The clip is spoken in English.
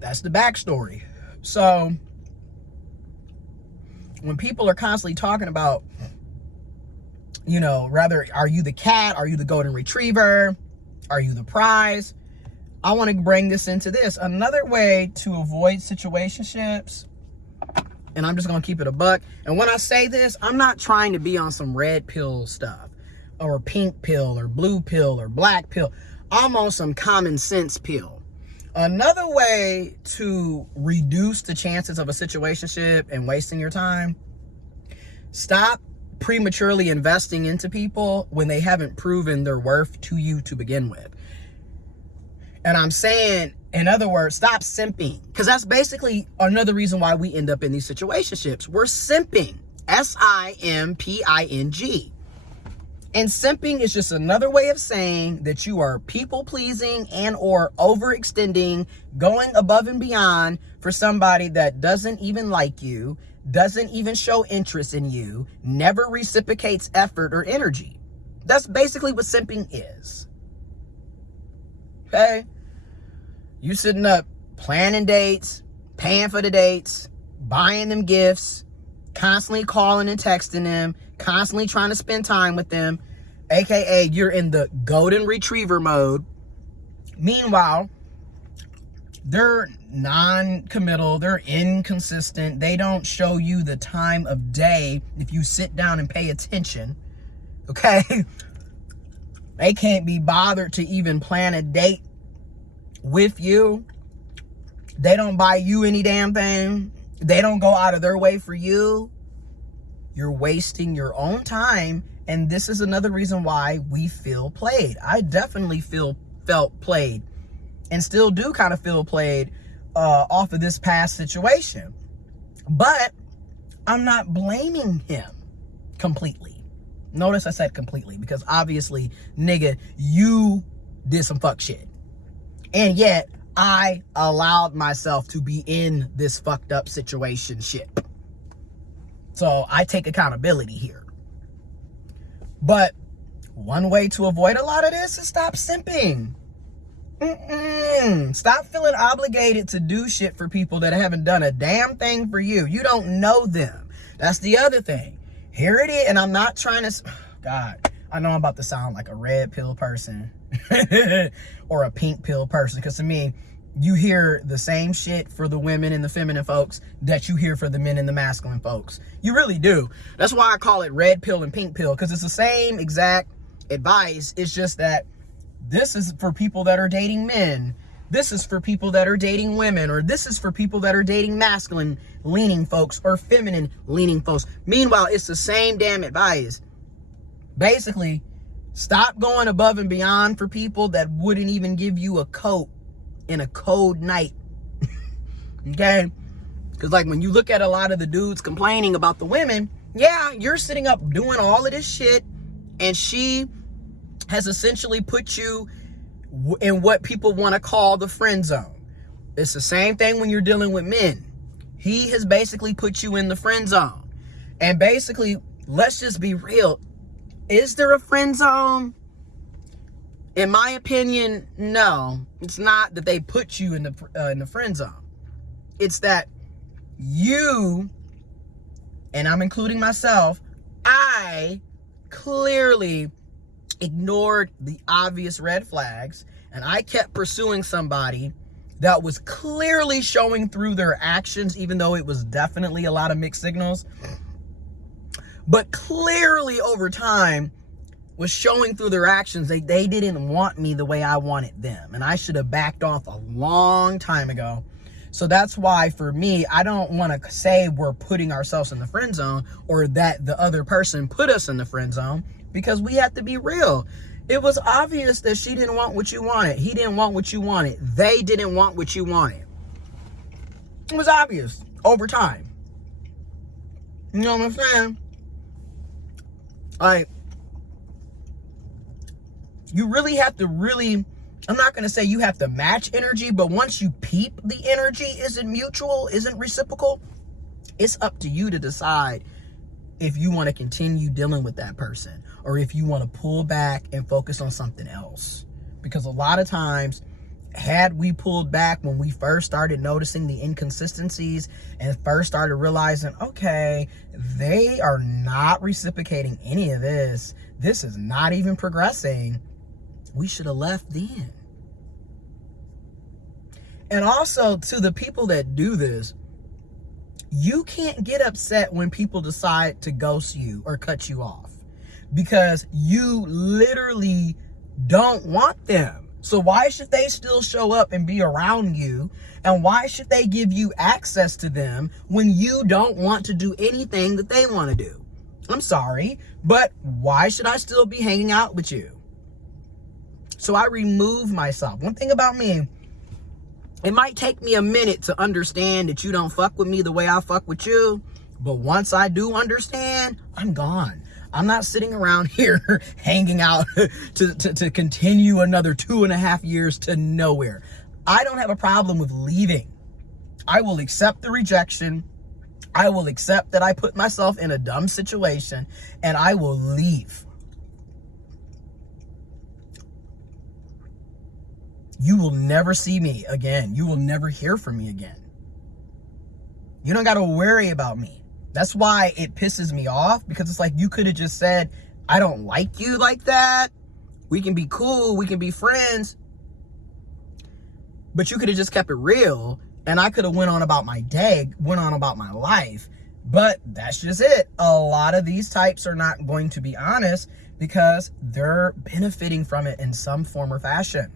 That's the backstory. So when people are constantly talking about, rather, are you the cat? Are you the golden retriever? Are you the prize? I want to bring this into this. Another way to avoid situationships, and I'm just going to keep it a buck. And when I say this, I'm not trying to be on some red pill stuff or pink pill or blue pill or black pill. I'm on some common sense pill. Another way to reduce the chances of a situationship and wasting your time, stop prematurely investing into people when they haven't proven their worth to you to begin with. And I'm saying, in other words, stop simping. Because that's basically another reason why we end up in these situationships. We're simping. S-I-M-P-I-N-G. And simping is just another way of saying that you are people-pleasing and or overextending, going above and beyond for somebody that doesn't even like you, doesn't even show interest in you, never reciprocates effort or energy. That's basically what simping is. Okay? You sitting up planning dates, paying for the dates, buying them gifts, constantly calling and texting them, constantly trying to spend time with them, aka you're in the golden retriever mode. Meanwhile, they're non-committal, they're inconsistent, they don't show you the time of day if you sit down and pay attention. Okay? They can't be bothered to even plan a date with you. They don't buy you any damn thing. They don't go out of their way for you. You're wasting your own time. And this is another reason why we feel played. I definitely felt played and still do kind of feel played off of this past situation. But I'm not blaming him completely. Notice I said completely, because obviously, nigga, you did some fuck shit. And yet, I allowed myself to be in this fucked up situationship. So I take accountability here. But one way to avoid a lot of this is stop simping. Stop feeling obligated to do shit for people that haven't done a damn thing for you. You don't know them. That's the other thing. Here it is, and I'm not trying to, God, I know I'm about to sound like a red pill person or a pink pill person, because to me, you hear the same shit for the women and the feminine folks that you hear for the men and the masculine folks. You really do. That's why I call it red pill and pink pill, because it's the same exact advice. It's just that this is for people that are dating men. This is for people that are dating women, or this is for people that are dating masculine leaning folks or feminine leaning folks. Meanwhile, it's the same damn advice. Basically, stop going above and beyond for people that wouldn't even give you a coat in a cold night. Okay? Because like when you look at a lot of the dudes complaining about the women, yeah, you're sitting up doing all of this shit, and she has essentially put you in what people want to call the friend zone. It's the same thing when you're dealing with men. He has basically put you in the friend zone. And basically, let's just be real. Is there a friend zone? In my opinion, no. It's not that they put you in the friend zone. It's that you, and I'm including myself, I clearly ignored the obvious red flags, and I kept pursuing somebody that was clearly showing through their actions, even though it was definitely a lot of mixed signals, but clearly over time was showing through their actions they didn't want me the way I wanted them, and I should have backed off a long time ago. So that's why for me, I don't want to say we're putting ourselves in the friend zone or that the other person put us in the friend zone, because we have to be real. It was obvious that she didn't want what you wanted. He didn't want what you wanted. They didn't want what you wanted. It was obvious over time. You know what I'm saying? Like, you really have to I'm not going to say you have to match energy, but once you peep the energy isn't mutual, isn't reciprocal, it's up to you to decide if you want to continue dealing with that person or if you want to pull back and focus on something else. Because a lot of times had we pulled back when we first started noticing the inconsistencies and first started realizing, okay, they are not reciprocating any of this. This is not even progressing. We should have left then. And also, to the people that do this, you can't get upset when people decide to ghost you or cut you off, because you literally don't want them. So why should they still show up and be around you? And why should they give you access to them when you don't want to do anything that they want to do? I'm sorry, but why should I still be hanging out with you? So I remove myself. One thing about me, it might take me a minute to understand that you don't fuck with me the way I fuck with you. But once I do understand, I'm gone. I'm not sitting around here hanging out to continue another 2.5 years to nowhere. I don't have a problem with leaving. I will accept the rejection. I will accept that I put myself in a dumb situation, and I will leave. You will never see me again. You will never hear from me again. You don't got to worry about me. That's why it pisses me off, because it's like, you could have just said, I don't like you like that. We can be cool. We can be friends. But you could have just kept it real, and I could have went on about my day, went on about my life. But that's just it. A lot of these types are not going to be honest because they're benefiting from it in some form or fashion.